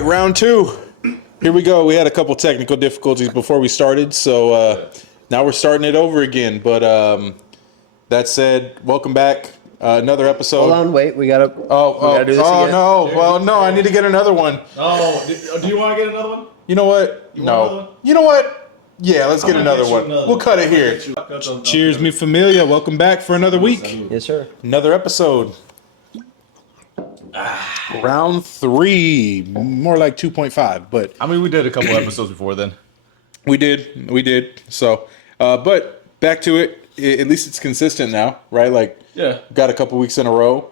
right, round two. Here we go. We had a couple technical difficulties before we started, so now we're starting it over again. But that said, welcome back. Another episode. Hold on, wait. We gotta do this again. No. Well, no, I need to get another one. Oh, do you want to get another one? You know what? No. You know what? Yeah, let's get another one. We'll cut it here. Cheers, mi familia. Welcome back for another week. Yes, sir. Another episode. Round three, more like 2.5, but I mean, we did a couple episodes before then. we did. So, but back to it. At least it's consistent now, right? Like, Yeah. got a couple weeks in a row.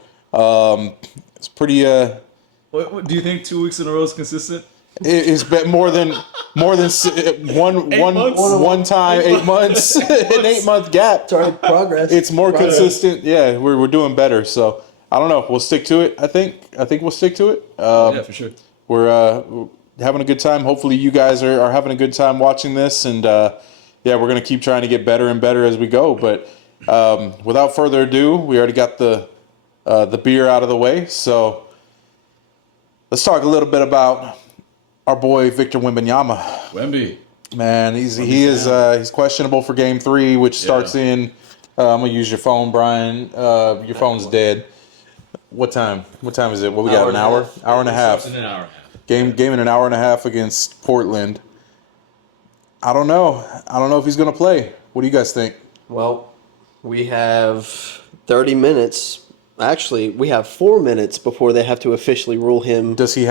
It's pretty. What do you think? 2 weeks in a row is consistent? It's been more than one time, 8 months, an 8 month gap. Sorry, progress. It's more consistent. Yeah, we're doing better. So I don't know. We'll stick to it. I think we'll stick to it. Yeah, for sure. We're having a good time. Hopefully you guys are having a good time watching this. And yeah, we're going to keep trying to get better and better as we go. But without further ado, we already got the beer out of the way. So let's talk a little bit about our boy Victor Wembanyama. Wemby. Man, he's questionable for Game 3, which starts in. I'm gonna use your phone, Brian. Your phone's dead. What time? What time is it? What we got? An hour? Hour and a half. In an hour. Game in an hour and a half against Portland. I don't know. I don't know if he's gonna play. What do you guys think? Well, we have 30 minutes. Actually, we have 4 minutes before they have to officially rule him. Do they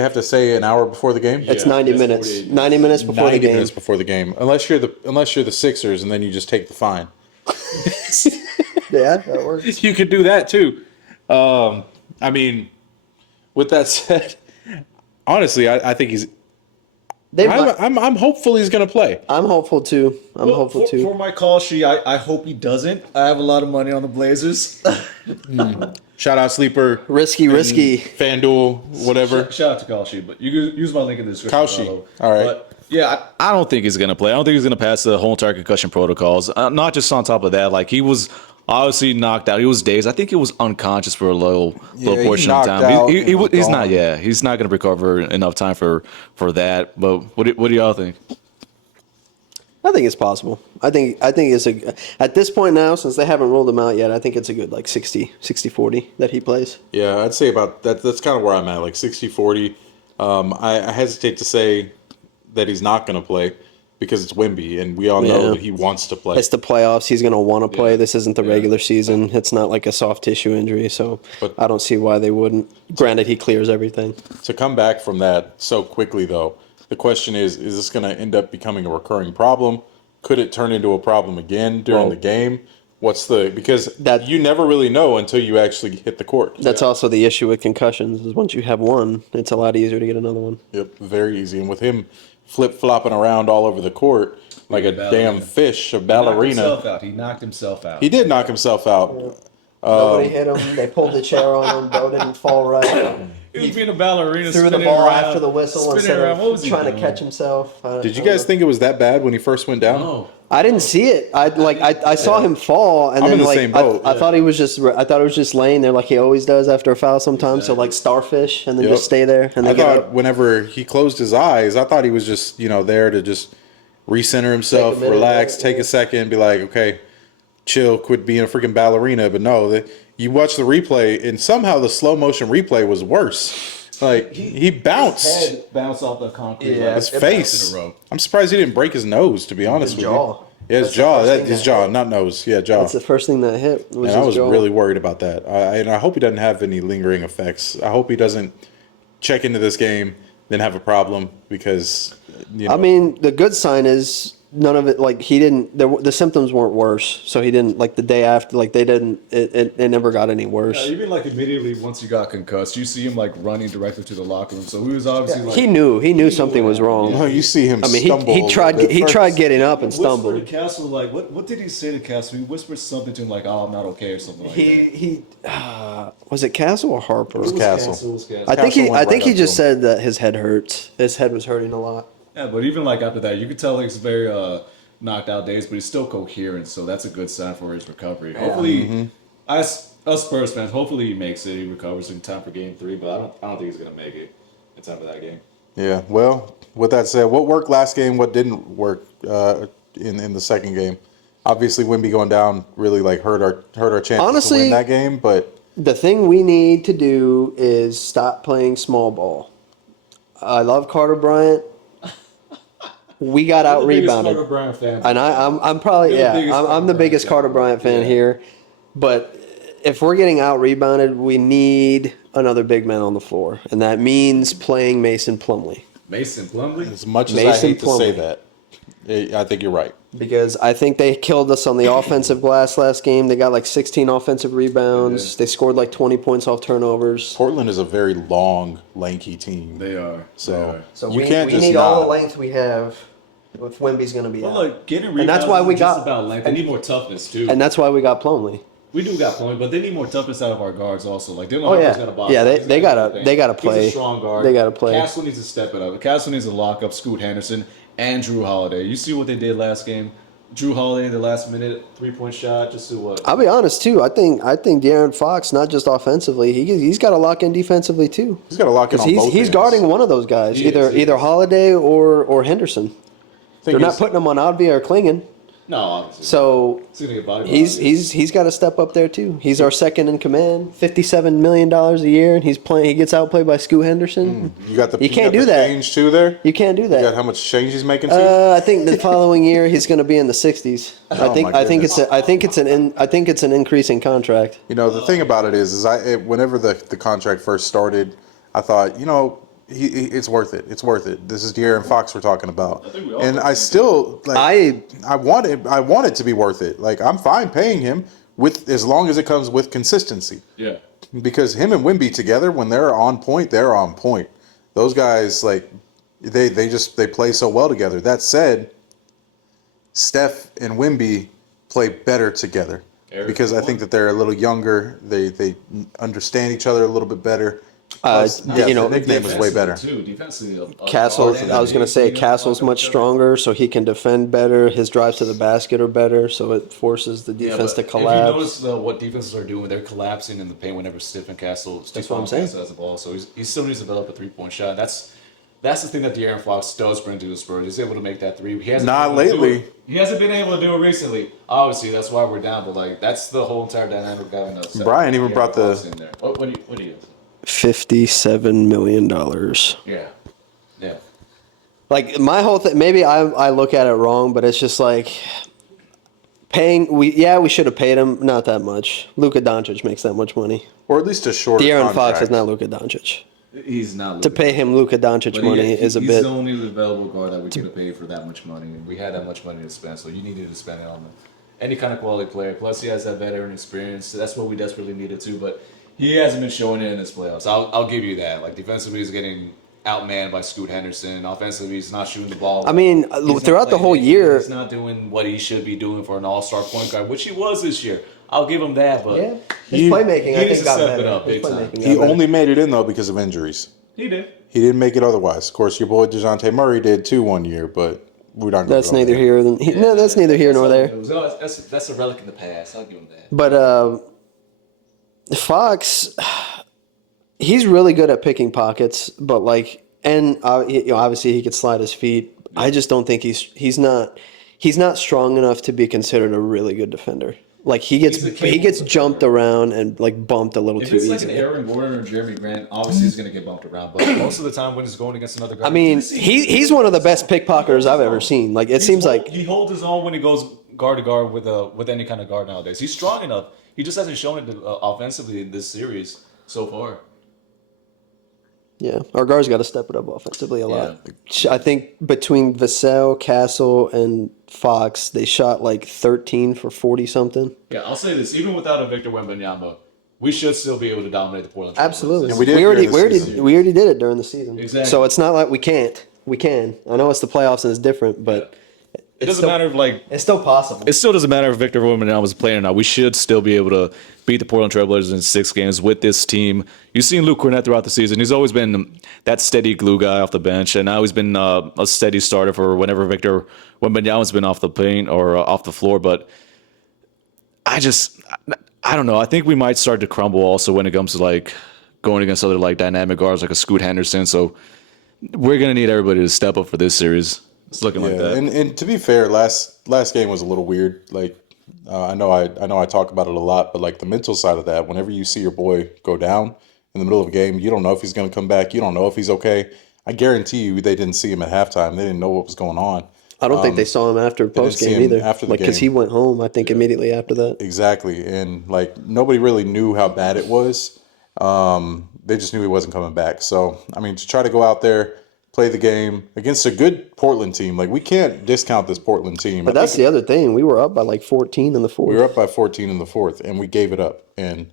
have to say an hour before the game? It's 90 minutes. 90 minutes before 90 the game. minutes before the game. Unless you're the Sixers, and then you just take the fine. Yeah, that works. You could do that too. I mean, with that said, honestly, I think he's. I'm hopeful he's going to play. I'm hopeful too. For my call sheet, I hope he doesn't. I have a lot of money on the Blazers. Shout out Sleeper. Risky. FanDuel, whatever. Shout out to call sheet, but you use my link in the description. Call sheet. All right. But yeah, I don't think he's going to play. I don't think he's going to pass the whole entire concussion protocols. Not just on top of that, like he was obviously knocked out. He was dazed. I think he was unconscious for a little portion of time. He's not. Yeah, he's not going to recover enough time for that. But what do y'all think? I think it's possible. I think it's at this point now, since they haven't ruled him out yet, I think it's a good like 60-40 that he plays. Yeah, I'd say about that. That's kind of where I'm at, like 60-40. I hesitate to say that he's not going to play because it's Wemby, and we all know that he wants to play. It's the playoffs. He's going to want to play. This isn't the regular season. It's not like a soft tissue injury, so I don't see why they wouldn't. Granted, he clears everything. To come back from that so quickly, though, the question is this going to end up becoming a recurring problem? Could it turn into a problem again during the game? Because you never really know until you actually hit the court. That's also the issue with concussions, is once you have one, it's a lot easier to get another one. Yep, very easy. And with him flip-flopping around all over the court like a damn fish, a ballerina. He knocked himself out. He did knock himself out. Nobody hit him. They pulled the chair on him. Bo didn't fall right. He was being a ballerina. Threw the ball after the whistle instead of trying to catch himself. Did you guys think it was that bad when he first went down? No. I didn't see it. I saw him fall, and I'm then in the same boat. I thought he was just. I thought it was just laying there like he always does after a foul sometimes. So like starfish, and then just stay there. And I then thought whenever he closed his eyes, I thought he was just there to just recenter himself, relax, take a second, be like, okay, chill, quit being a freaking ballerina. But no, you watch the replay, and somehow the slow motion replay was worse. Like he bounced. His head bounced off the concrete. Yeah, his face. I'm surprised he didn't break his nose. To be honest with jaw. you, yeah, his jaw. His jaw, not nose. Yeah, jaw. That's the first thing that hit. And I was really worried about that. And I hope he doesn't have any lingering effects. I hope he doesn't check into this game then have a problem because I mean, the good sign is none of it. Like he didn't. The symptoms weren't worse. So he didn't like the day after. Like they didn't. It never got any worse. Yeah, even like immediately once he got concussed, you see him like running directly to the locker room. So he was obviously like he knew something was wrong. No, you see him. I mean, stumble he tried getting up and stumbled. Whispered to Castle like what did he say to Castle? He whispered something to him like, "Oh, I'm not okay" or something like that. Was it Castle or Harper? It was Castle. I think he just said that his head hurts. His head was hurting a lot. Yeah, but even like after that, you could tell like it's very knocked out days, but he's still coherent, so that's a good sign for his recovery. Hopefully, us Spurs fans, hopefully he makes it. He recovers in time for Game 3, but I don't think he's gonna make it. at the time of that game. Yeah. Well, with that said, what worked last game? What didn't work in the second game? Obviously, Wemby going down really hurt our chances Honestly, to win that game. But the thing we need to do is stop playing small ball. I love Carter Bryant. We got out rebounded, and I'm probably I'm the biggest Carter Bryant fan here. But if we're getting out rebounded, we need another big man on the floor, and that means playing Mason Plumlee. Mason Plumlee? As much as Mason I hate to say that, I think you're right. Because I think they killed us on the offensive glass last game. They got 16 offensive rebounds. They scored 20 points off turnovers. Portland is a very long, lanky team. They are. So we need all the length we have if Wemby's going to be out. Look, getting rebounds and that's why we is got just about length. They need more toughness, too. And that's why we got Plumlee. We do got Plumlee, but they need more toughness out of our guards also. Dylan Oh Harper's got a box. Yeah, they gotta play. He's a strong guard. They gotta play. Castle needs to step it up. Castle needs to lock up Scoot Henderson and Drew Holiday. You see what they did last game? Drew Holiday, the last minute 3-point shot, just to what? I'll be honest too. I think De'Aaron Fox, not just offensively, he's got to lock in defensively too. He's got to lock in on both he's ends. guarding one of those guys, either Holiday or Henderson. They're not putting him on Advia or Klingon. No, obviously. So he's got to step up there too. He's our second in command, $57 million a year, and he gets outplayed by Scoot Henderson. You can't do that. Change too there. You can't do that. You got how much change he's making too? I think the following year he's going to be in the 60s. I think it's an increasing contract. The thing about it is whenever the contract first started, I thought, it's worth it. It's worth it. This is De'Aaron Fox we're talking about, and I still I want it to be worth it. I'm fine paying him as long as it comes with consistency. Yeah. Because him and Wemby together, when they're on point, they're on point. Those guys they play so well together. That said, Steph and Wemby play better together because I think that they're a little younger. They understand each other a little bit better. The nickname is way better. Castle, I was going to say, Castle's much stronger, so he can defend better. His drives to the basket are better, so it forces the defense to collapse. If you notice what defenses are doing, they're collapsing in the paint whenever Stephen Castle has the ball. So he still needs to develop a 3-point shot. That's the thing that De'Aaron Fox does bring to the Spurs. He's able to make that three. He hasn't Not lately. He hasn't been able to do it recently. Obviously, that's why we're down. But that's the whole entire dynamic guy in the Brian even brought the. What do you? $57 million. Yeah. My whole thing. Maybe I look at it wrong, but it's just paying. We should have paid him not that much. Luka Doncic makes that much money. Or at least a short. De'Aaron Fox is not Luka Doncic. He's not. To pay him Luka Doncic money is a bit. He's the only available guard that we could have paid for that much money, and we had that much money to spend. So you needed to spend it on any kind of quality player. Plus, he has that veteran experience. So that's what we desperately needed too. But he hasn't been showing it in his playoffs. I'll give you that. Defensively, he's getting outmanned by Scoot Henderson. Offensively, he's not shooting the ball. I mean, throughout the whole year, he's not doing what he should be doing for an all-star point guard, which he was this year. I'll give him that, but his playmaking, I think, got step better. it up big time. He only made it in though because of injuries. He did. He didn't make it otherwise. Of course, your boy DeJounte Murray did too 1 year, but we're not. That's neither here that's neither here nor there. That's a relic in the past. I'll give him that. But Fox, he's really good at picking pockets, but obviously he could slide his feet. I just don't think he's not strong enough to be considered a really good defender. He gets jumped around and bumped a little too easily. If it's an Aaron Gordon or Jeremy Grant, obviously he's going to get bumped around. But most of the time when he's going against another guy, I mean, he's one of the best pickpocketers I've ever seen. It seems like he holds his own when he goes guard to guard with any kind of guard nowadays. He's strong enough. He just hasn't shown it offensively in this series so far. Yeah, our guards got to step it up offensively a lot. I think between Vassell, Castle, and Fox, they shot 13 for 40 something. Yeah, I'll say this: even without a Victor Wembanyama, we should still be able to dominate the Portland Trailblazers. Absolutely, and we already did it during the season. Exactly. So it's not like we can't. We can. I know it's the playoffs and it's different, but. It doesn't matter if it's still possible. It still doesn't matter if Victor Wembanyama was playing or not. We should still be able to beat the Portland Trailblazers in 6 games with this team. You've seen Luke Cornett throughout the season. He's always been that steady glue guy off the bench, and now he's been a steady starter for whenever Victor Wembanyama's been off the paint or off the floor. But I don't know. I think we might start to crumble also when it comes to going against other like dynamic guards like a Scoot Henderson. So we're gonna need everybody to step up for this series. It's looking like that. And to be fair, last game was a little weird. Like I know I talk about it a lot, but like the mental side of that, whenever you see your boy go down in the middle of a game, you don't know if he's going to come back. You don't know if he's okay. I guarantee you, they didn't see him at halftime. They didn't know what was going on. I don't think they saw him after post game either. After the game, because he went home, I think immediately after that. Exactly, and like nobody really knew how bad it was. They just knew he wasn't coming back. So I mean, to try to go out there, play the game against a good Portland team, like we can't discount this Portland team. But that's the other thing. We were up by like 14 in the fourth. We were up by 14 in the fourth, and we gave it up. And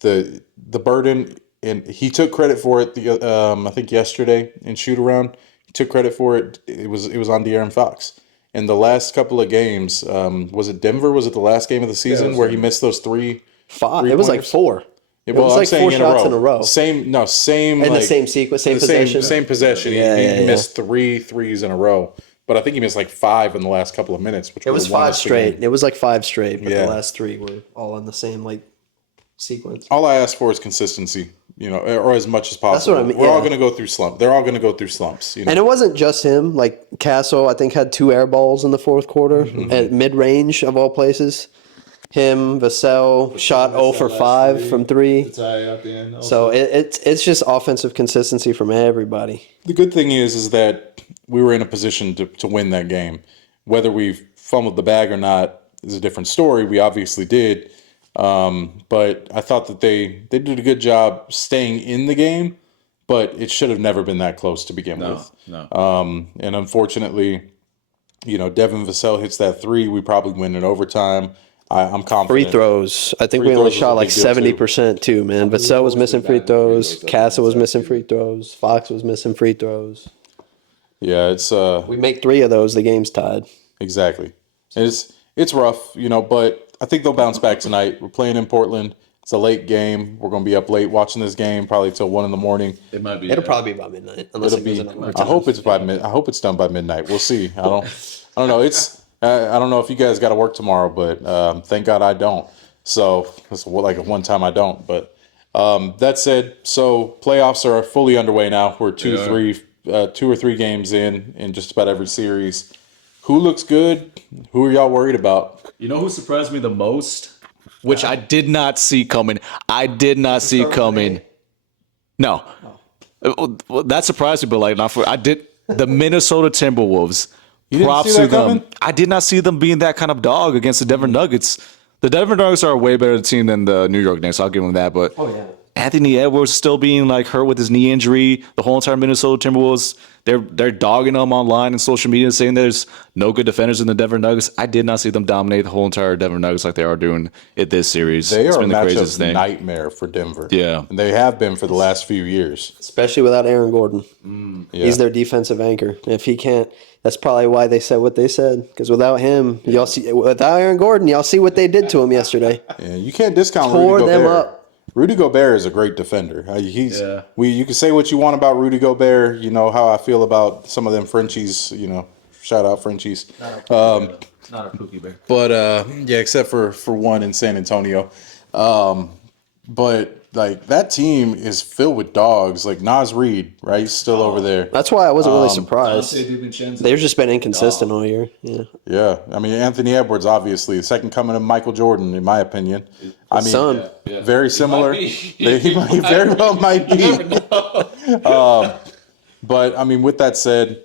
the burden, and he took credit for it. I think yesterday in shoot around, he took credit for it. It was on De'Aaron Fox. In the last couple of games, was it Denver? Was it the last game of the season where he missed those three? Five. It was like four. It was like 4 shots in a row. Same. In the same sequence, same possession. Same possession. He missed 3 threes in a row. But I think he missed like 5 in the last couple of minutes. Which it was 5 straight. It was like 5 straight, but the last 3 were all in the same like sequence. All I ask for is consistency, or as much as possible. That's what I mean. We're all going to go through slumps. They're all going to go through slumps. And it wasn't just him. Like Castle, I think, had 2 air balls in the fourth quarter at mid range of all places. Him, Vassell shot 0 for 5 from 3. So it's just offensive consistency from everybody. The good thing is that we were in a position to win that game. Whether we fumbled the bag or not is a different story. We obviously did. But I thought that they did a good job staying in the game, but it should have never been that close to begin with. No. And unfortunately, Devin Vassell hits that 3. We probably win in overtime. I'm confident. Free throws. I think we only shot like 70% too, man. Vassell was missing free throws. Castle was missing free throws. Fox was missing free throws. Yeah, it's we make 3 of those, the game's tied. Exactly. It's rough, but I think they'll bounce back tonight. We're playing in Portland. It's a late game. We're going to be up late watching this game, probably till 1 a.m. It might be. It'll probably be by midnight. Unless it goes in overtime. I hope it's done by midnight. We'll see. I don't know. I don't know if you guys got to work tomorrow, but thank God I don't. So it's like one time I don't. But that said, so playoffs are fully underway now. We're 2 or 3 games in just about every series. Who looks good? Who are y'all worried about? You know who surprised me the most? Which I did not see coming. No. Well, that surprised me, but like the Minnesota Timberwolves. You didn't see that coming? I did not see them being that kind of dog against the Denver Nuggets. The Denver Nuggets are a way better team than the New York Knicks. I'll give them that. But Anthony Edwards still being like hurt with his knee injury. The whole entire Minnesota Timberwolves, they're dogging them online and social media, saying there's no good defenders in the Denver Nuggets. I did not see them dominate the whole entire Denver Nuggets like they are doing it this series. It's been the craziest thing. Nightmare for Denver. Yeah, and they have been for the last few years, especially without Aaron Gordon. He's their defensive anchor. If he can't. That's probably why they said what they said. Because without him, y'all see without Aaron Gordon, y'all see what they did to him yesterday. Yeah, you can't discount Tore Rudy them Gobert. up. Rudy Gobert is a great defender. You can say what you want about Rudy Gobert. You know how I feel about some of them Frenchies. Shout out Frenchies. Not a Pookie Bear. But except for one in San Antonio. But like that team is filled with dogs. Like Naz Reid, right? He's still over there. That's why I wasn't really surprised. They've just been inconsistent all year. Yeah. I mean, Anthony Edwards, obviously, the second coming of Michael Jordan, in my opinion. Very similar. He very well might be. But I mean, with that said,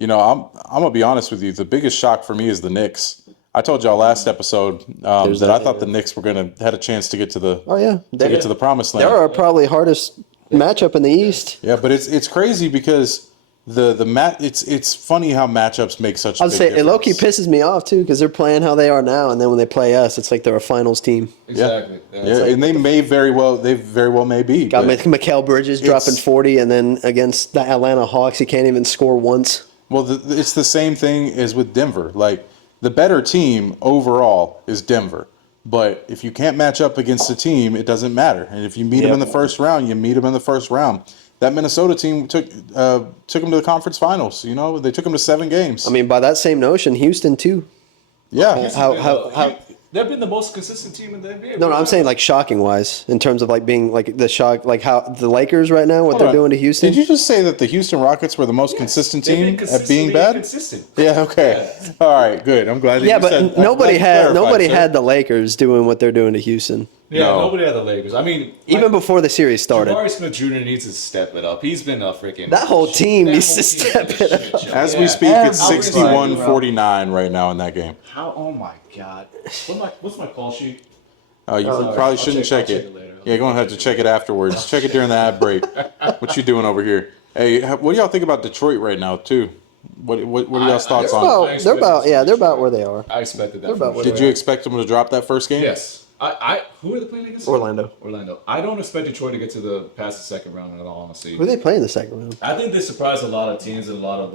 I'm gonna be honest with you. The biggest shock for me is the Knicks. I told y'all last episode that I thought the Knicks had a chance to get to the promised land. They're our probably hardest matchup in the East. Yeah, but it's crazy because it's funny how matchups make such. I'd say it low-key pisses me off too because they're playing how they are now, and then when they play us, it's like they're a finals team. Exactly. Yeah, and they very well may be. Got Mikal Bridges dropping 40, and then against the Atlanta Hawks, he can't even score once. Well, it's the same thing as with Denver. Like the better team overall is Denver. But if you can't match up against a team, it doesn't matter. And if you meet them in the first round, you meet them in the first round. That Minnesota team took them to the conference finals. They took them to 7 games. I mean, by that same notion, Houston too. Yeah. They've been the most consistent team in the NBA. No, I'm saying like shocking wise in terms of like being like the shock, like how the Lakers right now, what they're doing to Houston. Did you just say that the Houston Rockets were the most consistent team at being bad? Consistent. Yeah. Okay. Yeah. All right. Good. I'm glad. That Yeah, you but said, nobody had the Lakers doing what they're doing to Houston. Yeah, No. nobody had the Lakers. I mean, Even before the series started. Jabari Smith Jr. needs to step it up. He's been a freaking... That whole team needs to step it up. As we speak, it's 61-49 right now in that game. How? Oh my God! What's my call sheet? You probably shouldn't check it. You're going to have to check it afterwards. Check it during the ad break. What you doing over here? Hey, what do y'all think about Detroit right now, too? What are y'all's thoughts on it? They're about where they are. I expected that. Did you expect them to drop that first game? Yes. Who are they playing against? Orlando. I don't expect Detroit to get past the second round, in all honesty. Who are they playing the second round? I think they surprised a lot of teams and a lot of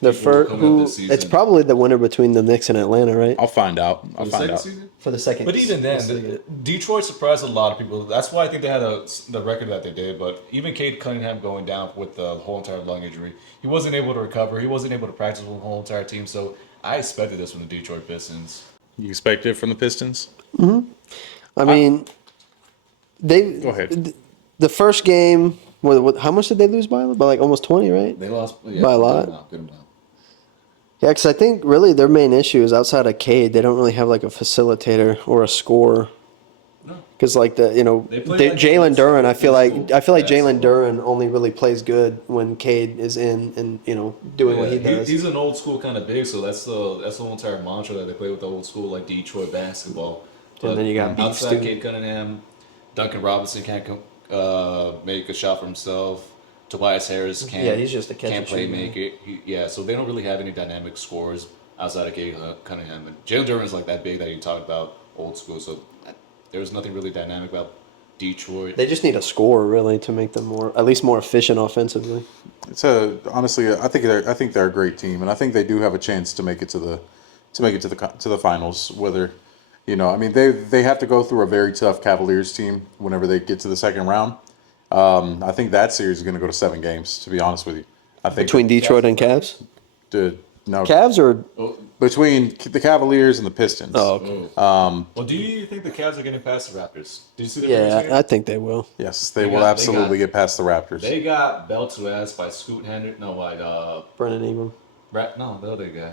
The people first, coming up this season. it's probably the winner between the Knicks and Atlanta, right? I'll find out. Season? For the second. But even then, Detroit surprised a lot of people. That's why I think they had the record that they did. But even Cade Cunningham going down with the whole entire lung injury, he wasn't able to recover. He wasn't able to practice with the whole entire team. So I expected this from the Detroit Pistons. You expect it from the Pistons? Mm-hmm. I mean, Go ahead. The first game, how much did they lose by? By like almost 20, right? They lost by a lot. Good amount. Yeah, because I think really their main issue is outside of Cade, they don't really have like a facilitator or a scorer. No. Because like Jalen Duren, I feel like Jalen Duren only really plays good when Cade is in and doing what he does. He's an old school kind of big, so that's the whole entire mantra that they play with the old school like Detroit basketball. But and then you got outside Cade Cunningham, Duncan Robinson can't make a shot for himself. Tobias Harris can't. Yeah, he's just a catch can't play make it. So they don't really have any dynamic scorers outside of Cade Cunningham. And Jalen Duren's like that big that you talked about, old school. So there's nothing really dynamic about Detroit. They just need a scorer really to make them at least more efficient offensively. Honestly, I think they're a great team, and I think they do have a chance to make it to the finals. Whether they have to go through a very tough Cavaliers team whenever they get to the second round. I think that series is going to go to 7 games. To be honest with you, I think between Detroit and Cavs. Cavs or between the Cavaliers and the Pistons. Oh, okay. Well, do you think the Cavs are getting past the Raptors? Did you see that? Yeah, I think they will. Yes, they will absolutely get past the Raptors. They got belt to ass by Scoot Henderson. No, Brennan Ingram. No, the other guy.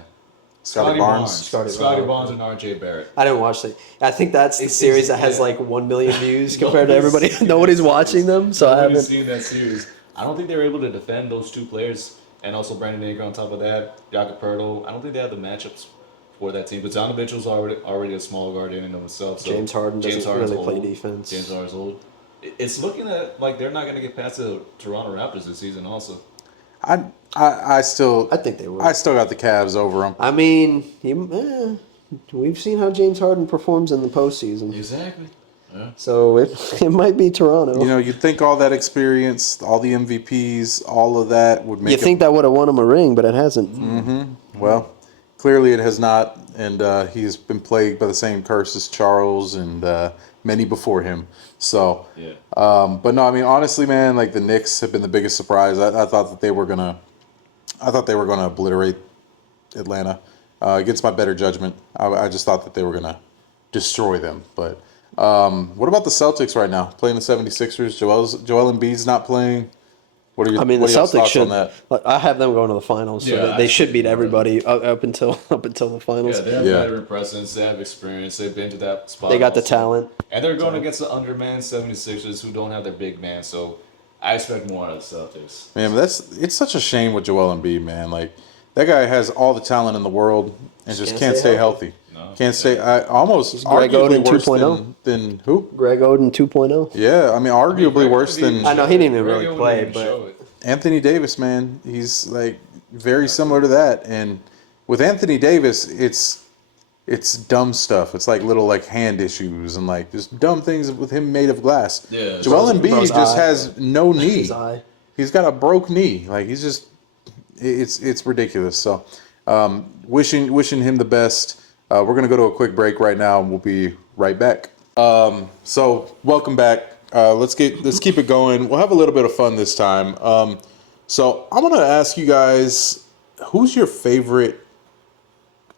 Scotty Barnes. Scotty Barnes and R.J. Barrett. I didn't watch that. I think that's the series that has like 1 million views compared to everybody. Nobody's watching them, so I haven't seen that series. I don't think they were able to defend those two players, and also Brandon Ingram on top of that. Jakob Poeltl. I don't think they had the matchups for that team. But Donovan Mitchell's already a small guard in and of himself. So James Harden doesn't really play defense. James Harden's old. It's looking like they're not going to get past the Toronto Raptors this season. Also, I think they will. I still got the Cavs over them. I mean, we've seen how James Harden performs in the postseason. Exactly. Yeah. So it might be Toronto. You'd think all that experience, all the MVPs, all of that would make. You think that would have won him a ring, but it hasn't. Mm-hmm. Well, clearly it has not, and he's been plagued by the same curse as Charles and many before him. So, yeah. But no, I mean honestly, man, like the Knicks have been the biggest surprise. I thought that they were gonna obliterate Atlanta against my better judgment. I just thought that they were gonna destroy them. But what about the Celtics right now? Playing the 76ers. Joel Embiid's not playing. What are your the Celtics thoughts should. on that? I have them going to the finals. So they should beat everybody up until the finals. Yeah, they have veteran presence. They have experience. They've been to that spot. They got the talent. And they're going against the undermanned 76ers who don't have their big man. So I expect more out of the Celtics. Man, it's such a shame with Joel Embiid, man. Like that guy has all the talent in the world and just can't stay healthy. No, can't stay. Almost Greg arguably Oden worse 2.0. than who? Greg Oden 2.0. Yeah, I mean arguably worse than. I know he didn't even really play, but Anthony Davis, man, he's like very similar to that. And with Anthony Davis, it's dumb stuff. It's like little like hand issues and like just dumb things with him made of glass. Yeah, Joel Embiid just has no knee. His eye. He's got a broke knee. Like he's just, it's ridiculous. So, wishing him the best. We're gonna go to a quick break right now, and we'll be right back. So welcome back. Let's keep it going. We'll have a little bit of fun this time. So I'm gonna ask you guys, who's your favorite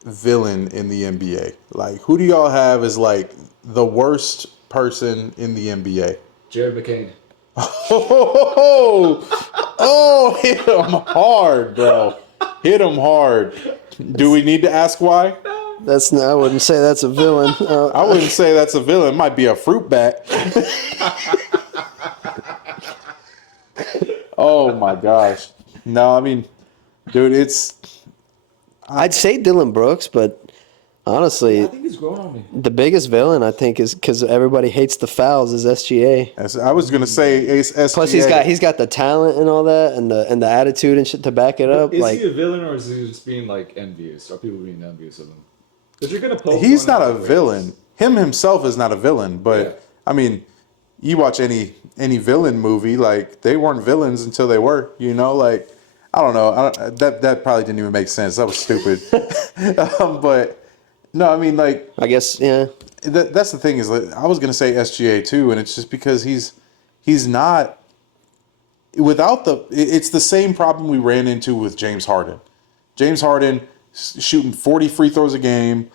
villain in the NBA? Like, who do y'all have as like the worst person in the NBA? Jared McCain. Oh, hit him hard, bro. Hit him hard. Do we need to ask why? I wouldn't say that's a villain. I wouldn't say that's a villain. It might be a fruit bat. Oh my gosh. No, I mean, dude, I'd say Dylan Brooks, but honestly, I think he's grown on me. the biggest villain I think is because everybody hates the fouls is SGA. I was gonna say SGA. Plus he's got the talent and all that and the attitude and shit to back it up. Is he a villain or is he just being like envious? Are people being envious of him? Because you're gonna poke. He's not a villain. Him himself is not a villain, but Yeah. I mean, you watch any villain movie, like they weren't villains until they were. You know, like I don't know. That probably didn't even make sense. That was stupid. But no, I mean, like I guess yeah. That's the thing is, like, I was gonna say SGA too, and it's just because he's not without the. It's the same problem we ran into with James Harden. James Harden shooting 40 free throws a game,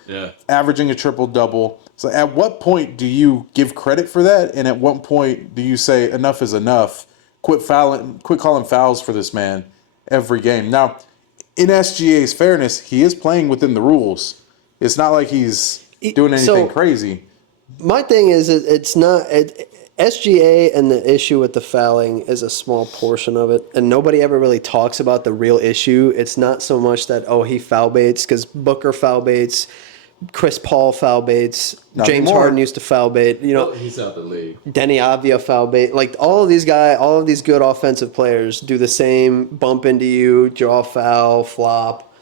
averaging a triple-double. So at what point do you give credit for that? And at what point do you say enough is enough? Quit calling fouls for this man every game. Now, in SGA's fairness, he is playing within the rules. It's not like he's doing anything crazy. My thing is it's not SGA, and the issue with the fouling is a small portion of it, and nobody ever really talks about the real issue. It's not so much that he foul baits, because Booker foul baits, Chris Paul foul baits, James Harden used to foul bait. You know, he's out the league. Denny Avdia foul bait. Like all of these guys, all of these good offensive players do the same: bump into you, draw foul, flop.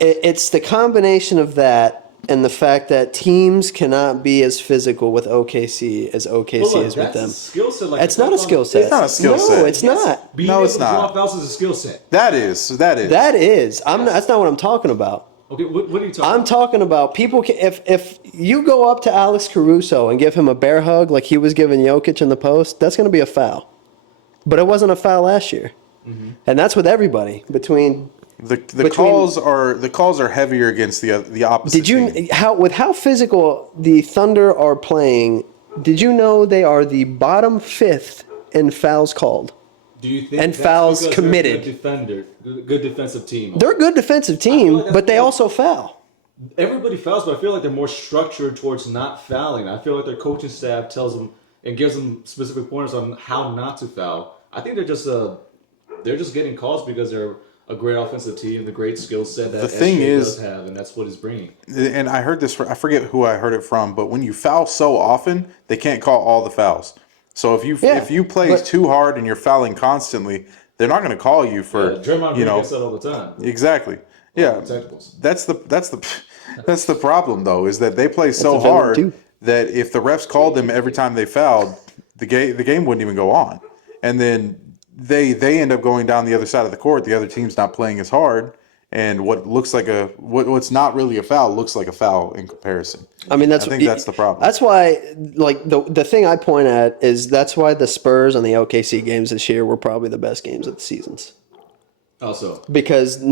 It's the combination of that. And the fact that teams cannot be as physical with OKC as OKC is with them. It's not a skill set. It's not a skill set. No, it's not. Being able to draw fouls is a skill set. That is. That's not what I'm talking about. Okay, what are you talking I'm about? talking about people. If you go up to Alex Caruso and give him a bear hug like he was giving Jokic in the post, that's going to be a foul. But it wasn't a foul last year, and that's with everybody between. The calls are heavier against the opposite. Did you team. how physical the Thunder are playing? Did you know they are the bottom 5th in fouls called? Do you think and fouls committed? Good defensive team. They're a good defensive team, but they also foul. Everybody fouls, but I feel like they're more structured towards not fouling. I feel like their coaching staff tells them and gives them specific pointers on how not to foul. I think they're just getting calls because they're a great offensive team, the great skill set that SGA does have, and that's what he's bringing. And I heard this, I forget who I heard it from, but when you foul so often, they can't call all the fouls. So if you play too hard and you're fouling constantly, they're not going to call you for Draymond gets that all the time. Exactly. Yeah. That's the problem though, is that they play so hard that if the refs called them every time they fouled, the game wouldn't even go on. And then they end up going down the other side of the court. The other team's not playing as hard, and what looks like what's not really a foul looks like a foul in comparison. I mean, I think that's the problem. That's why, like the thing I point at is that's why the Spurs and the OKC games this year were probably the best games of the seasons. Also, because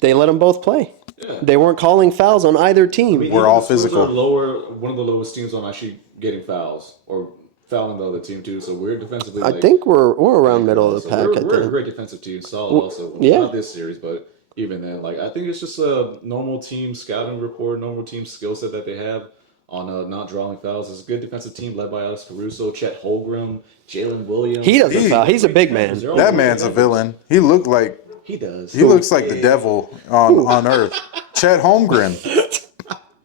they let them both play. Yeah. They weren't calling fouls on either team. I mean, we're all physical. One of the lowest teams on actually getting fouls or fouling the other team too, so we're defensively. I think we're around middle of the pack. We're a great defensive team, solid also. Not this series, but even then, like I think it's just a normal team scouting report, normal team skill set that they have on not drawing fouls. It's a good defensive team led by Alex Caruso, Chet Holmgren, Jalen Williams. He doesn't foul. He's a big man. That man's a villain. He looked like he does. He looks like the devil on earth. Chet Holmgren.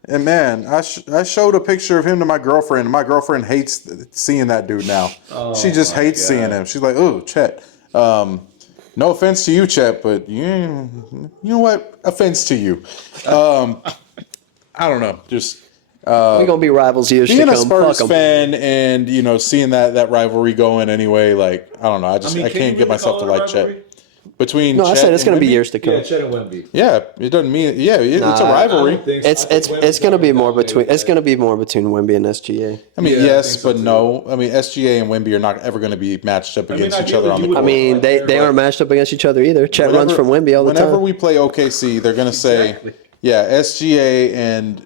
And man, I showed a picture of him to my girlfriend, and my girlfriend hates seeing that dude now. She just hates seeing him. She's like, "Oh, Chet. No offense to you, Chet, but you know what? Offense to you." I don't know. Just we're gonna be rivals years to come. Being a Spurs fan and seeing that rivalry going anyway, like I don't know. I can't get myself to like Chet. I said it's going to be years to come. Yeah, Chet and Wemby. Yeah, it doesn't mean it's a rivalry. It's going to be more between Wemby and SGA. I mean, yes, but no. I mean, SGA and Wemby are not ever going to be matched up against each other on the court. I mean, they aren't matched up against each other either. Chet runs from Wemby all the time. Whenever we play OKC, they're going to say SGA and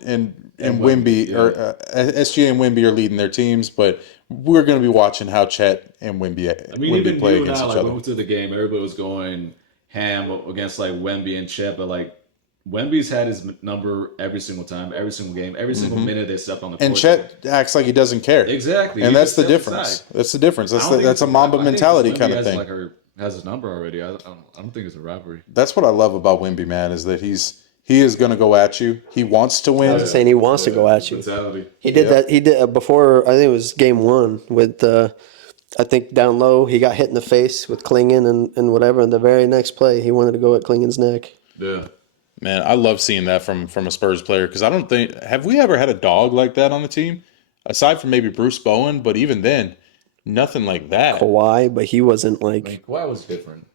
Wemby SGA and Wemby are leading their teams, but we're going to be watching how Chet and Wemby even play you and against I, each like, other. when we went to the game, everybody was going ham against, like, Wemby and Chet, but, like, Wemby's had his number every single time, every single game, every single minute they stepped on the court. And Chet acts like he doesn't care. Exactly. And that's the difference. That's the difference. That's a Mamba mentality kind of thing. Has his number already. I don't think it's a rivalry. That's what I love about Wemby, man, is that he is going to go at you. He wants to win. I was saying he wants to go at you. Mentality. He did that. He did before. I think it was game 1 with. I think down low he got hit in the face with Klingon and whatever. And the very next play he wanted to go at Klingon's neck. Yeah. Man, I love seeing that from a Spurs player because I don't think have we ever had a dog like that on the team, aside from maybe Bruce Bowen, but even then, nothing like that. Kawhi, but he wasn't like. I mean, Kawhi was different.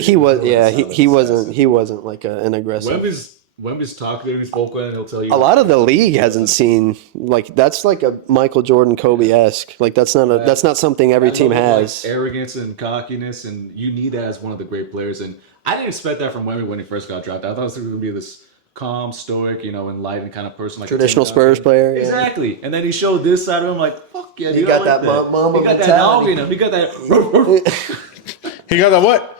He wasn't like an aggressive. Wemby's talkative, he's vocal, and he'll tell you. A lot of the league hasn't seen like that's like a Michael Jordan Kobe-esque. Like that's not something every team has. Like arrogance and cockiness, and you need that as one of the great players. And I didn't expect that from Wemby when he first got drafted. I thought he was going to be this calm, stoic, enlightened kind of person, like traditional Spurs player. Exactly. And then he showed this side of him, like, fuck yeah, dude. He got that mama He got that dog in him. He got that. He got that what?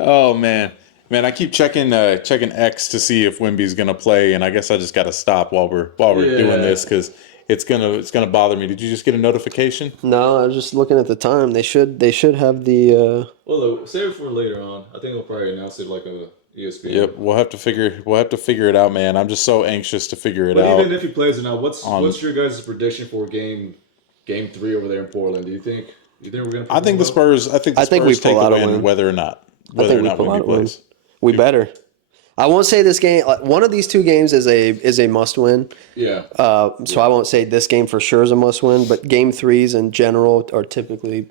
Oh man, I keep checking X to see if Wemby's gonna play, and I guess I just got to stop while we're doing this because it's gonna bother me. Did you just get a notification? No, I was just looking at the time. They should have the. Well, look, save it for later on. I think they'll probably announce it like a ESPN. Yep, we'll have to figure it out, man. I'm just so anxious to figure it out. But even if he plays it now, what's your guys' prediction for game 3 over there in Portland? Do you think we're gonna? I think the Spurs. I think the Spurs we take pull out a a win, win. whether or not Wemby plays. We better. I won't say this game. One of these two games is a must win. Yeah. So I won't say this game for sure is a must win, but game 3s in general are typically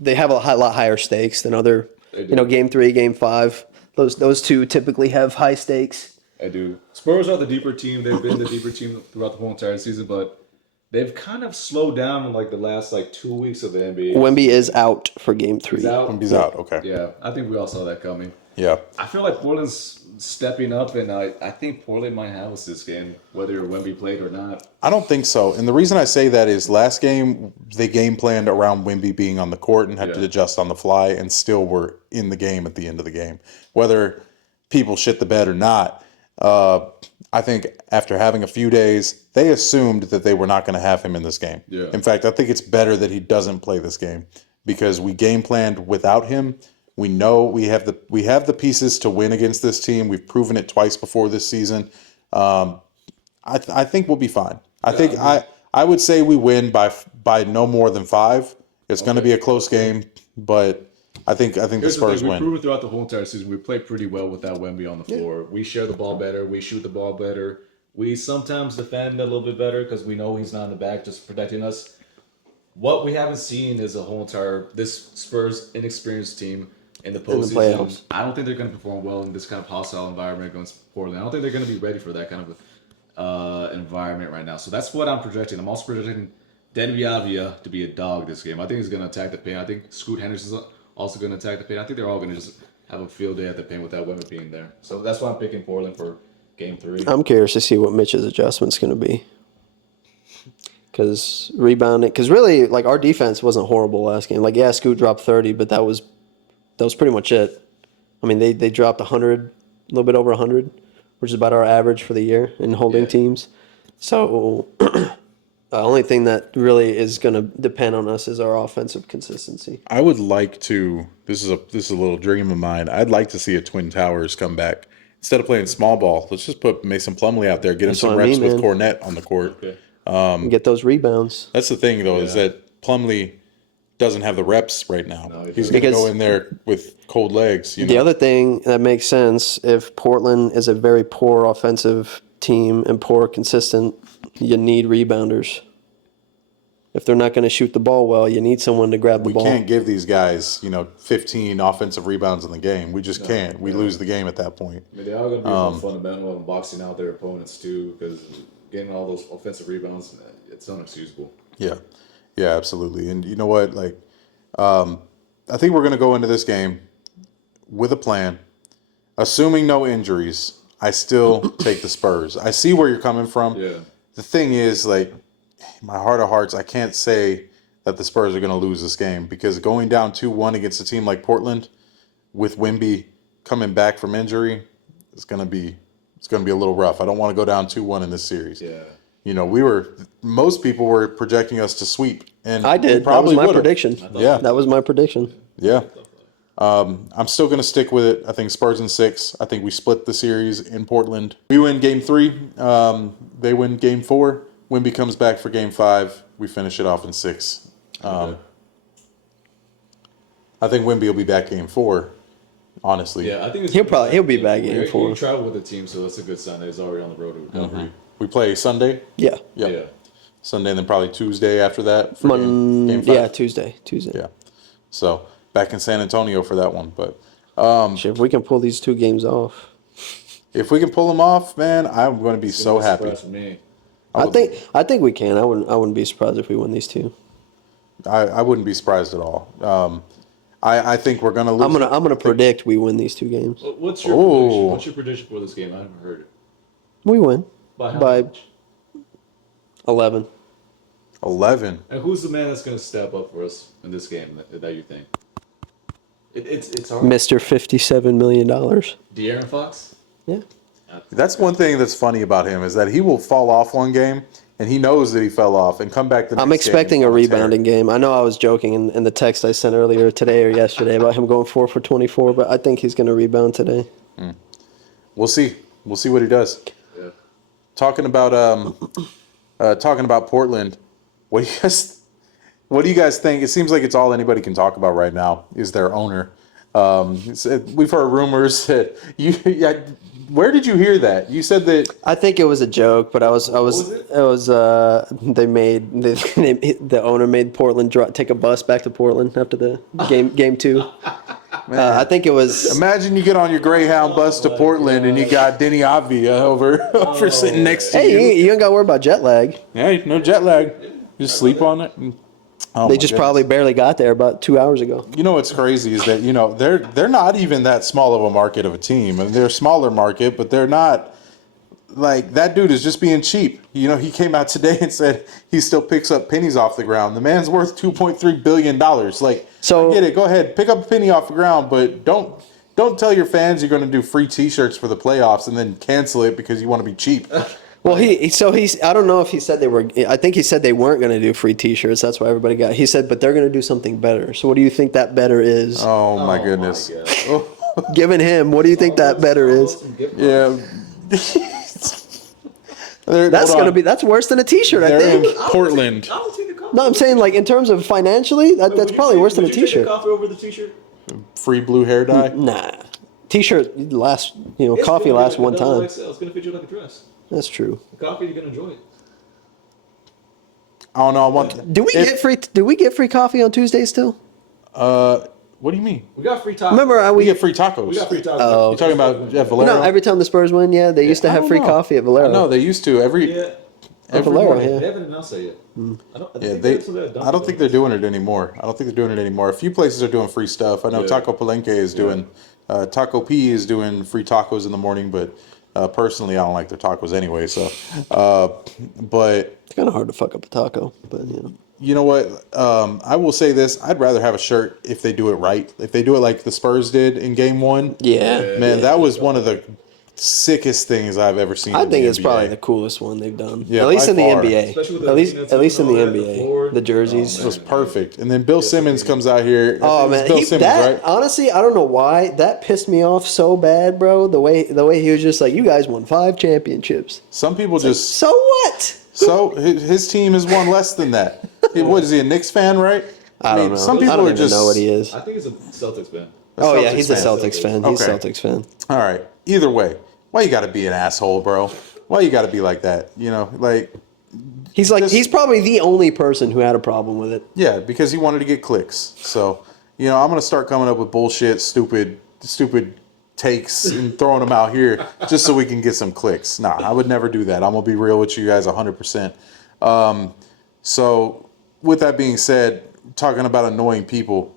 they have a lot higher stakes than other. Game 3, game 5. Those two typically have high stakes. I do. Spurs are the deeper team. They've been the deeper team throughout the whole entire season, but they've kind of slowed down in like the last 2 weeks of the NBA. Wemby is out for game 3. Wemby's out. Okay. Yeah, I think we all saw that coming. Yeah. I feel like Portland's stepping up, and I think Portland might have us this game, whether Wemby played or not. I don't think so. And the reason I say that is last game, they game planned around Wemby being on the court and had to adjust on the fly and still were in the game at the end of the game. Whether people shit the bed or not, I think after having a few days, they assumed that they were not going to have him in this game. Yeah. In fact, I think it's better that he doesn't play this game because we game planned without him. We know we have the pieces to win against this team. We've proven it twice before this season. I think we'll be fine. I would say we win by no more than 5. It's going to be a close game, but I think the Spurs win. We've proven throughout the whole entire season we play pretty well without Wemby on the floor. We share the ball better. We shoot the ball better. We sometimes defend a little bit better because we know he's not in the back just protecting us. What we haven't seen is this Spurs inexperienced team in the postseason. Playoffs. I don't think they're going to perform well in this kind of hostile environment against Portland. I don't think they're going to be ready for that kind of environment right now. So that's what I'm projecting. I'm also projecting Denby Avia to be a dog this game. I think he's going to attack the paint. I think Scoot Henderson's also going to attack the paint. I think they're all going to just have a field day at the paint without Wemby being there. So that's why I'm picking Portland for game 3. I'm curious to see what Mitch's adjustment's going to be. Because rebounding, really, our defense wasn't horrible last game. Scoot dropped 30, but that was pretty much it. I mean, they dropped 100, a little bit over 100, which is about our average for the year in holding teams. So the only thing that really is going to depend on us is our offensive consistency. I would like to. This is a little dream of mine. I'd like to see a Twin Towers come back instead of playing small ball. Let's just put Mason Plumlee out there, get him some reps with Cornette on the court. Okay. Get those rebounds. That's the thing, though, is that Plumlee doesn't have the reps right now. No, he's going to go in there with cold legs. The other thing that makes sense, if Portland is a very poor offensive team and poor consistent, you need rebounders. If they're not going to shoot the ball well, you need someone to grab the ball. We can't give these guys, 15 offensive rebounds in the game. We just can't. We lose the game at that point. I mean, they are going to be more fundamental and boxing out their opponents, too, because getting all those offensive rebounds, it's unexcusable. Yeah, absolutely. And you know what? I think we're going to go into this game with a plan. assuming no injuries, I still take the Spurs. I see where you're coming from. Yeah. The thing is, like, my heart of hearts, I can't say that the Spurs are going to lose this game because going down 2-1 against a team like Portland with Wemby coming back from injury, it's going to be a little rough. I don't want to go down 2-1 in this series. Yeah. You know, most people were projecting us to sweep, and I did. That was my prediction. Yeah, that was my prediction. Yeah. I'm still going to stick with it. I think Spurs in 6. I think we split the series in Portland. We win game 3. They win game 4. Wemby comes back for game 5. We finish it off in 6. I think Wemby will be back game 4. Honestly. Yeah, I think he'll be back game 4. He traveled with the team, so that's a good sign that he's already on the road to recovery. Mm-hmm. We play Sunday. Yeah. Yeah. Sunday, and then probably Tuesday after that. For game 5. Yeah, Tuesday. Yeah. So back in San Antonio for that one, but Shit, if we can pull these 2 games off, if we can pull them off, man, I'm going to be so happy. For me. I think we can. I wouldn't be surprised if we win these 2. I wouldn't be surprised at all. I think we're going to lose. I'm gonna predict we win these 2 games. What's your prediction? What's your prediction for this game? I haven't heard it. We win By how by much? 11. 11. And who's the man that's going to step up for us in this game that you think? It's hard. Mr. $57 million. De'Aaron Fox? Yeah. That's one thing that's funny about him is that he will fall off one game and he knows that he fell off and come back the next I'm expecting game a rebounding game. I know I was joking in the text I sent earlier today or yesterday about him going 4 for 24, but I think he's going to rebound today. We'll see. We'll see what he does. Yeah. Talking about Portland, what do you guys think? It seems like it's all anybody can talk about right now is their owner. We've heard rumors that where did you hear that? You said that I think it was a joke, but the owner made Portland take a bus back to Portland after the game 2. I think it was. Imagine you get on your Greyhound bus to Portland and you got Denny Avdia over sitting next to you. Hey, you ain't got to worry about jet lag. Yeah, no jet lag. Just sleep on it. They just probably barely got there about 2 hours ago. You know what's crazy is that they're not even that small of a market of a team. I mean, they're a smaller market, but they're not like that dude is just being cheap. You know, he came out today and said he still picks up pennies off the ground. The man's worth $2.3 billion. Like, so I get it. Go ahead, pick up a penny off the ground, but don't tell your fans you're going to do free T-shirts for the playoffs and then cancel it because you want to be cheap. Well, he's. I don't know if he said they were. I think he said they weren't going to do free T-shirts. That's why everybody got. He said, but they're going to do something better. So, what do you think that better is? Oh my goodness! Given him, what do you think that better is? Yeah. That's worse than a T-shirt. I They're think. in Portland. No, I'm saying like in terms of financially, that's probably worse than a T-shirt. Coffee over the T-shirt? Free blue hair dye. Nah, T-shirt lasts. Coffee lasts one time. It's gonna fit you like a dress. That's true. The coffee, you're gonna enjoy it. I don't know. I want. Do we get free coffee on Tuesdays still? What do you mean? We got free tacos. Remember, We get free tacos. We got free tacos. Oh. You talking about at Valero? No, every time the Spurs win, they used to have free coffee at Valero. No, they used to every Valero, morning. yeah. They haven't announced that yet. I don't think they're doing it anymore. A few places are doing free stuff. I know Taco Palenque is doing. Taco P is doing free tacos in the morning, but personally, I don't like their tacos anyway. So, but It's kind of hard to fuck up a taco, but you know what? I will say this: I'd rather have a shirt if they do it right. If they do it like the Spurs did in Game 1, man, that was one of the sickest things I've ever seen. I think it's NBA. probably the coolest one they've done. Yeah, at least by in the far. NBA. At least in the NBA, the jerseys. It was perfect. And then Bill Simmons comes out here. Oh man, Bill Simmons, right? Honestly, I don't know why that pissed me off so bad, bro. The way he was just like, "You guys won 5 championships." Some people just so what? So his team has won less than that. What is he, a Knicks fan, right? I don't know. Some people I don't are even just know what he is. I think he's a Celtics fan. He's a Celtics fan. He's a Celtics fan. All right. Either way, why you got to be an asshole, bro? Why you got to be like that? He's probably the only person who had a problem with it. Yeah, because he wanted to get clicks. So, I'm gonna start coming up with bullshit, stupid takes and throwing them out here just so we can get some clicks. Nah, I would never do that. I'm gonna be real with you guys 100%. So with that being said, talking about annoying people,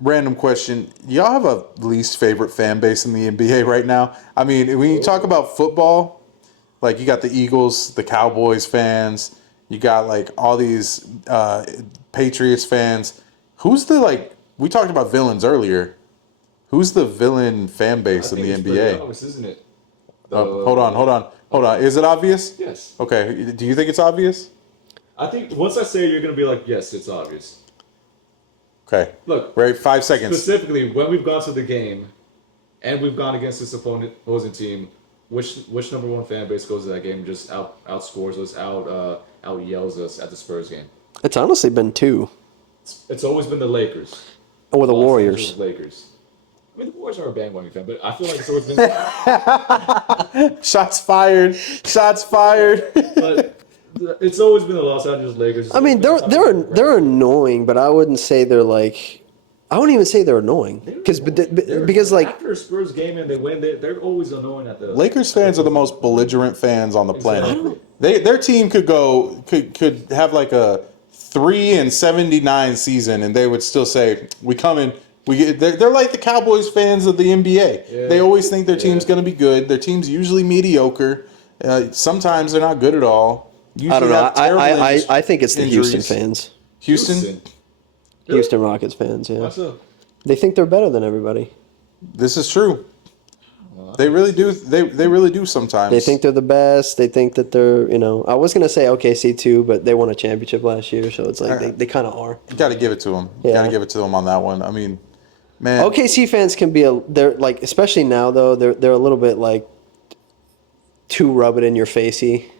random question. Y'all have a least favorite fan base in the NBA right now? I mean, when you talk about football, like you got the Eagles, the Cowboys fans, you got like all these Patriots fans. Who's the like? We talked about villains earlier. Who's the villain fan base in the NBA? Obvious, isn't it? Hold on. Is it obvious? Yes. Okay. Do you think it's obvious? I think once I say it, you're going to be like, yes, it's obvious. Okay. Look. Right. 5 seconds. Specifically, when we've gone to the game and we've gone against this opposing team, which number one fan base goes to that game and just outscores us, out yells us at the Spurs game? It's honestly been 2. It's always been the Lakers. Or the Los Warriors. Angeles Lakers. I mean, the Warriors are a bandwagon fan, but I feel like it's always been. Shots fired. But it's always been the Los Angeles Lakers. I mean, they're annoying, but I wouldn't say they're like. I wouldn't even say they're annoying because like after a Spurs game and they win, they're always annoying at the. Lakers fans are the most belligerent fans on the planet. Their team could have like a 3-79 season, and they would still say, "We coming." They're like the Cowboys fans of the NBA. Yeah. They always think their team's going to be good. Their team's usually mediocre. Sometimes they're not good at all. Usually I don't know. I think it's the injuries. Houston fans. Houston Rockets fans, yeah. What's up? They think they're better than everybody. This is true. They really do. They really do sometimes. They think they're the best. They think that they're, I was going to say OKC too, but they won a championship last year, so it's like they kind of are. You got to give it to them. You got to give it to them on that one. I mean, man. OKC fans can be they're like, especially now though, they're a little bit like too rub it in your facey.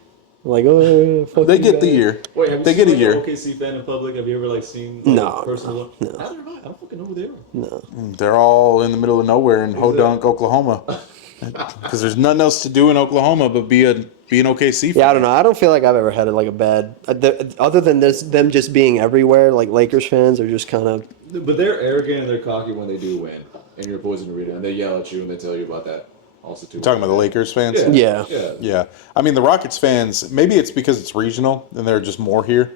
Like, oh, fuck they you get guys. the year. Wait, have you they seen get a year. An OKC fan in public? Have you ever seen No. personal? No. Neither have I. I don't fucking know who they are. No. They're all in the middle of nowhere in Hodunk, Oklahoma. Because there's nothing else to do in Oklahoma but be an OKC fan. Yeah, I don't know. I don't feel like I've ever had a bad. Other than them just being everywhere, like Lakers fans are just kind of. But they're arrogant and they're cocky when they do win, and you're poison arena, and they yell at you and they tell you about that. Also, too. You're talking about the Lakers fans? Yeah. I mean, the Rockets fans, maybe it's because it's regional and they're just more here.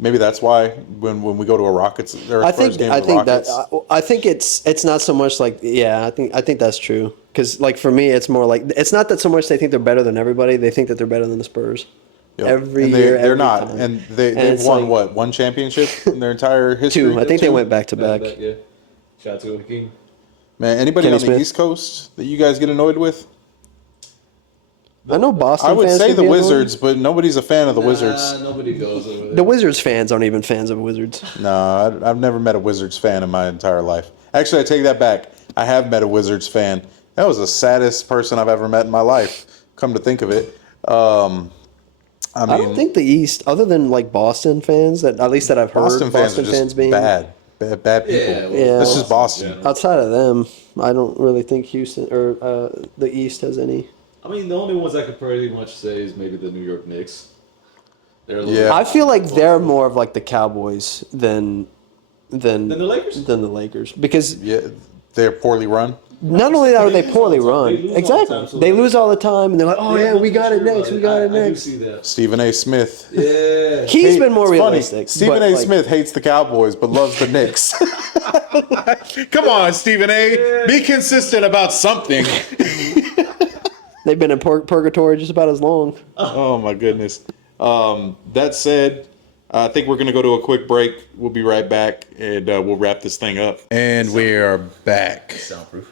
Maybe that's why when we go to a Rockets, I think it's not so much like I think that's true because like for me it's more like it's not that so much they think they're better than everybody, they think that they're better than the Spurs. Yep. Every and year they're not, time. and they've won like, one championship in their entire history. 2. I think they went back to back. Yeah. Shout out to the King. Man, anybody Kenny on the Smith. East Coast that you guys get annoyed with? I know Boston. I would fans say can the be Wizards, but nobody's a fan of the Wizards. Nobody goes over there. The Wizards fans aren't even fans of Wizards. No, I've never met a Wizards fan in my entire life. Actually, I take that back. I have met a Wizards fan. That was the saddest person I've ever met in my life. Come to think of it, I don't think the East, other than like Boston fans, that at least that I've heard, Boston fans are just being bad people. Yeah. That's just Boston. Outside of them, I don't really think Houston or the East has any. I mean, the only ones I could pretty much say is maybe the New York Knicks. I feel like they're more of like the Cowboys than the Lakers. Than the Lakers because they're poorly run. Not only are they poorly run, exactly. They lose all the time, and they're like, "Oh yeah, we got it next. We got it I do next." see that. Stephen A. Smith. Yeah, He's been more realistic. Stephen A. Smith hates the Cowboys but loves the Knicks. Come on, Stephen A. Be consistent about something. They've been in purgatory just about as long. Oh my goodness. That said, I think we're going to go to a quick break. We'll be right back, and we'll wrap this thing up. And we are back. Soundproof.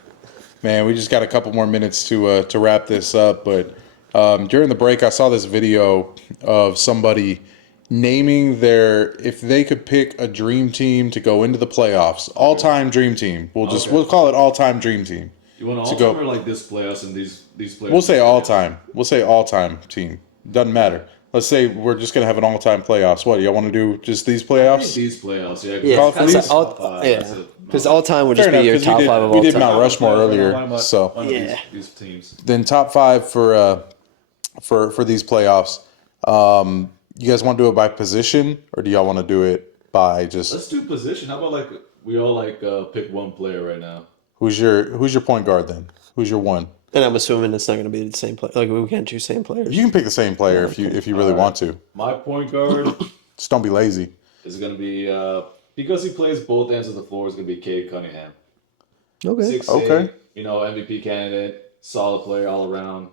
Man, we just got a couple more minutes to wrap this up. But during the break, I saw this video of somebody naming if they could pick a dream team to go into the playoffs, all-time dream team. We'll call it all-time dream team. You want all-time or like this playoffs and these players? We'll say all-time. We'll say all-time team. Doesn't matter. Let's say we're just going to have an all-time playoffs. What, y'all want to do just these playoffs? These playoffs, Because all-time would just be your top 5 of all time. We did Mount Rushmore earlier, so these teams. Then top 5 for these playoffs. You guys want to do it by position, or do y'all want to do it by just? Let's do position. How about we all pick one player right now? Who's your point guard then? Who's your one? And I'm assuming it's not going to be the same player. Like we can't choose same players. You can pick the same player if you really want to. My point guard. Just don't be lazy. Is going to be because he plays both ends of the floor, is going to be Cade Cunningham. Okay. 6'8", MVP candidate, solid player all around.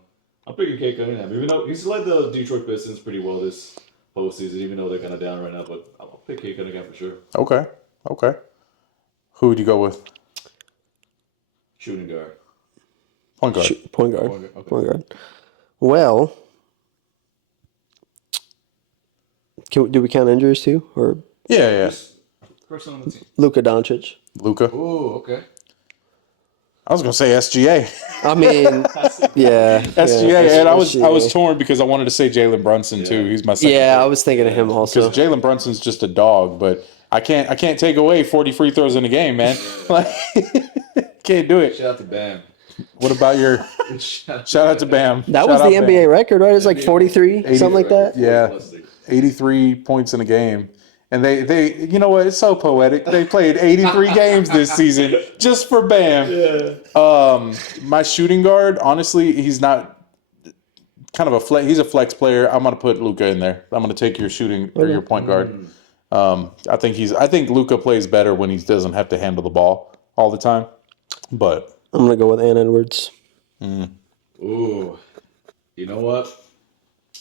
I'm picking Cade Cunningham, even though he's led the Detroit Pistons pretty well this postseason, even though they're kind of down right now. But I'll pick Cade Cunningham for sure. Okay. Who would you go with? Shooting guard. Point guard. Point guard. Okay. Point guard. Well, do we count injuries too, or Yeah. Person on the team. Luka Doncic? Luka. Ooh, okay. I was gonna say SGA. I mean, yeah, SGA, and I was SGA. torn because I wanted to say Jalen Brunson too. He's my second. Yeah, I was thinking of him also. Because Jalen Brunson's just a dog, but I can't take away 40 free throws in a game, man. Like, can't do it. Shout out to Bam. What about your shout out to Bam? That Shout was the out NBA Bam. record, right? It was like 43, something like that. Yeah, 83 points in a game. And they you know what? It's so poetic. They played 83 games this season just for Bam. Yeah. My shooting guard, honestly, he's not kind of a flex. He's a flex player. I'm gonna put Luka in there. I'm gonna take your shooting or your point guard. I think Luka plays better when he doesn't have to handle the ball all the time. But I'm gonna go with Ann Edwards. Ooh. You know what?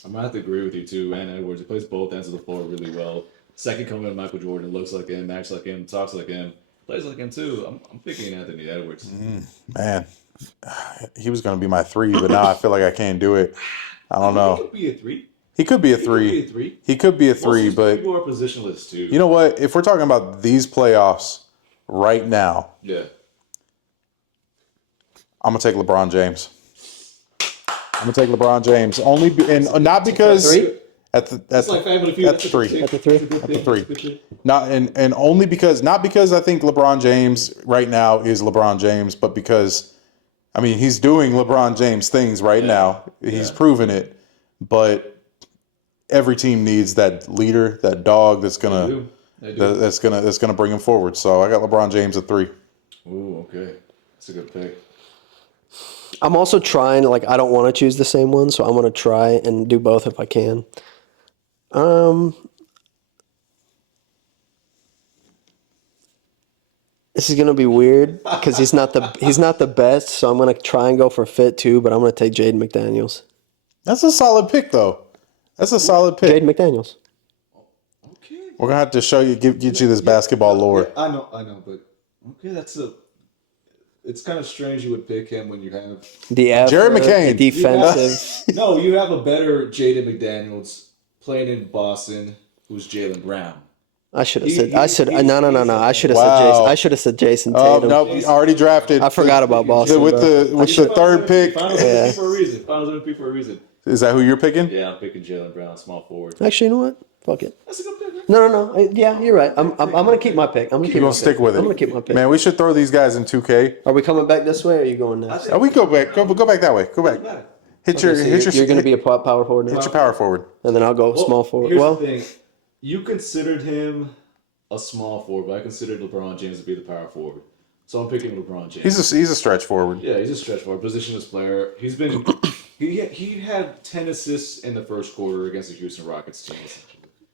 I'm gonna have to agree with you too. Ann Edwards, he plays both ends of the floor really well. Second coming of Michael Jordan, looks like him, acts like him, talks like him, plays like him too. I'm picking Anthony Edwards. man, he was gonna be my 3, but now I feel like I can't do it. I don't know. He could be a 3. He could be a 3. He could be a 3, but people are positionless too. you know what? If we're talking about these playoffs right now, Yeah. I'm gonna take LeBron James. Only not because at the It's like Family Feud. at the 3. At the 3. At the 3. Not and only because not because I think LeBron James right now is LeBron James, but because I mean he's doing LeBron James things right now. He's proven it, but every team needs that leader, that dog that's gonna that's gonna bring him forward. So I got LeBron James at 3. Ooh, okay. That's a good pick. I'm also trying, like, I don't want to choose the same one, so I'm going to try and do both if I can. This is going to be weird because he's not the best, so I'm going to try and go for fit too, but I'm going to take Jaden McDaniels. That's a solid pick, though. That's a solid pick. Jaden McDaniels. Okay. We're gonna have to show you, get you this basketball lore. I know, but okay, it's kind of strange you would pick him when you have The effort, Jared McCain. the defensive. No, you have a better Jaden McDaniels playing in Boston, who's Jaylen Brown. I should have said. He- I should. he's- No. I should have said Wow. Jason. I should have said Jason Oh Tatum. no, already drafted. I forgot about Boston. with the third pick. Finals MVP for a reason. Finals MVP for a reason. Is that who you're picking? Yeah, I'm picking Jaylen Brown, small forward. Actually, you know what? Fuck it. That's a good pick. Man. No. Yeah, you're right. I'm gonna keep my pick. I'm gonna keep. You're my gonna stick pick. with it. I'm gonna keep my pick. Man, we should throw these guys in 2K. Are we coming back this way, or are you going next? Oh, we go back. Go back that way. Go back. Hit your. So Hit your. you're gonna be a power forward now, Hit your power forward. and then I'll go small forward. Here's Well, the thing. You considered him a small forward, but I considered LeBron James to be the power forward. So I'm picking LeBron James. He's a stretch forward. Yeah, he's a stretch forward, positionless player. He's been he had 10 assists in the first quarter against the Houston Rockets team. Essentially.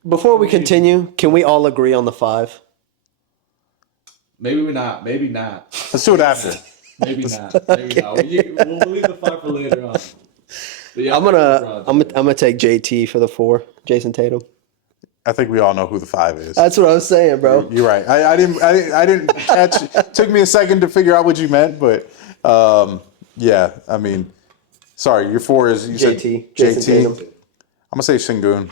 before we continue, can we all agree on the 5? Maybe not. Maybe not. Let's do it after. Maybe not. Maybe not. We'll leave the 5 for later on. But yeah, I'm gonna take JT for the 4. Jason Tatum. I think we all know who the 5 is. That's what I was saying, bro. You're right. I didn't catch. Took me a second to figure out what you meant, but yeah. I mean, sorry. Your 4 is you JT. said Jason JT. Tatum. I'm gonna say Shingun.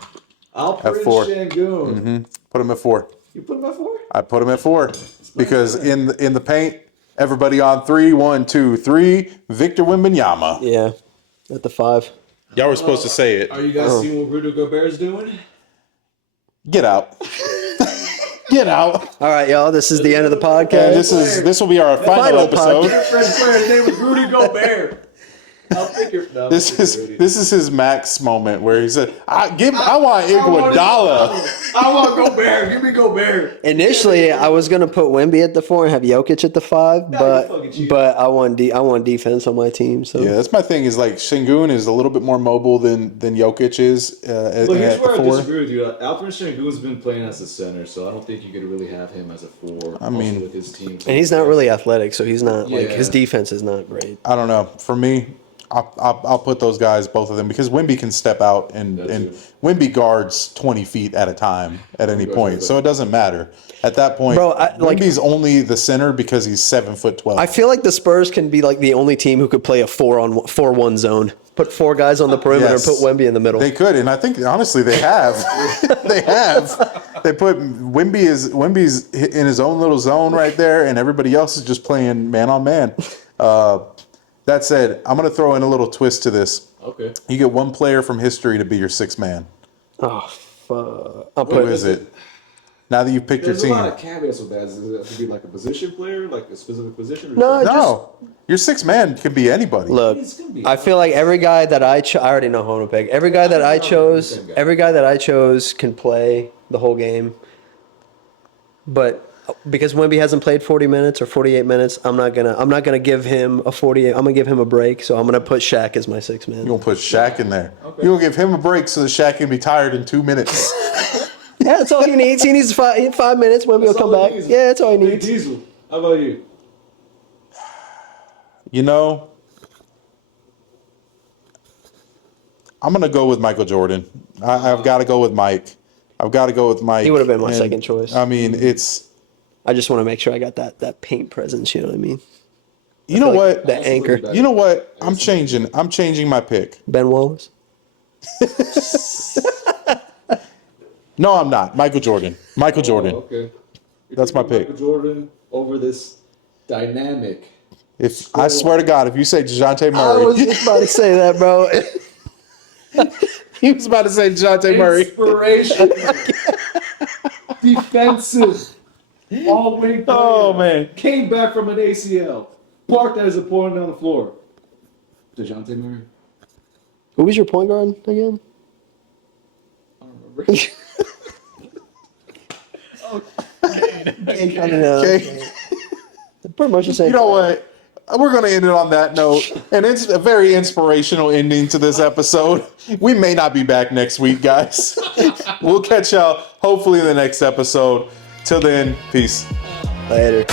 I'll put in 4. Şengün. Put him at 4. You put him at 4? I put him at 4 because in the paint, everybody on 3. 1, 2, 3. Victor Wembanyama. Yeah, at the 5. Y'all were supposed to say it. Are you guys seeing what Rudy Gobert's doing? Get out. Get out. All right, y'all. This is the end of the podcast. And this will be our final episode. Fred Claire, his name was Rudy Gobert. This is his Max moment where he said, I want Iguodala. I want Gobert. Give me Gobert. Initially, I was gonna put Wemby at the 4 and have Jokic at the 5, but I want defense on my team. So Yeah, that's my thing. Is like Şengün is a little bit more mobile than Jokic is at But here's the where I 4. disagree with you. Alperen Şengün's been playing as a center, so I don't think you could really have him as a 4. I mean, also with his team, and he's not really athletic, so he's not like Yeah. his defense is not great. I don't know. For me, I'll put those guys, both of them, because Wemby can step out and too. Wemby guards 20 feet at a time at any point, so it doesn't matter. At that point, Bro, Wemby's only the center because he's 7'12". I feel like the Spurs can be like the only team who could play a 4-on-1 zone. Put 4 guys on the perimeter Yes. and put Wemby in the middle. They could, and I think honestly they have. They have. They put Wemby's in his own little zone right there, and everybody else is just playing man on man. That said, I'm going to throw in a little twist to this. Okay. You get one player from history to be your 6th man. Oh, fuck. I'll Who put is it? Now that you've picked There's your a team. lot of caveats with that. Does it have to be like a position player, like a specific position? Or No, No, your 6th man can be anybody. Look, It's gonna be- I feel like every guy that I already know who I'm gonna pick. Every guy that I chose, can play the whole game. But because Wemby hasn't played 40 minutes or 48 minutes, I'm not gonna give him a 48. I'm gonna give him a break. So I'm gonna put Shaq as my 6th man. You're going to put Shaq in there. You're going to give him a break so that Shaq can be tired in 2 minutes. Yeah, that's all he needs. He needs 5 minutes. Wemby will come back. Yeah, that's all he Big needs. Diesel. How about you? You know, I'm going to go with Michael Jordan. I've got to go with Mike. I've got to go with Mike. He would have been my And, second choice. I mean, it's... I just want to make sure I got that paint presence. You know what I mean? You know Like what? the anchor. You know what? I'm changing my pick. Ben Wallace. No, I'm not. Michael Jordan. Michael Jordan. Oh, okay. You're That's my taking pick. Michael Jordan over this dynamic. If I swear to God, if you say DeJounte I Murray, was just about to say that, bro. he was about to say DeJounte Murray. Inspiration. Defensive. All-wing player. Oh, man. Came back from an ACL. Parked as a point on the floor. DeJounte Murray. Who was your point guard again? I don't remember. Okay. Pretty much the same. You know what? We're going to end it on that note. And it's a very inspirational ending to this episode. We may not be back next week, guys. We'll catch y'all hopefully in the next episode. Till then, peace. Later.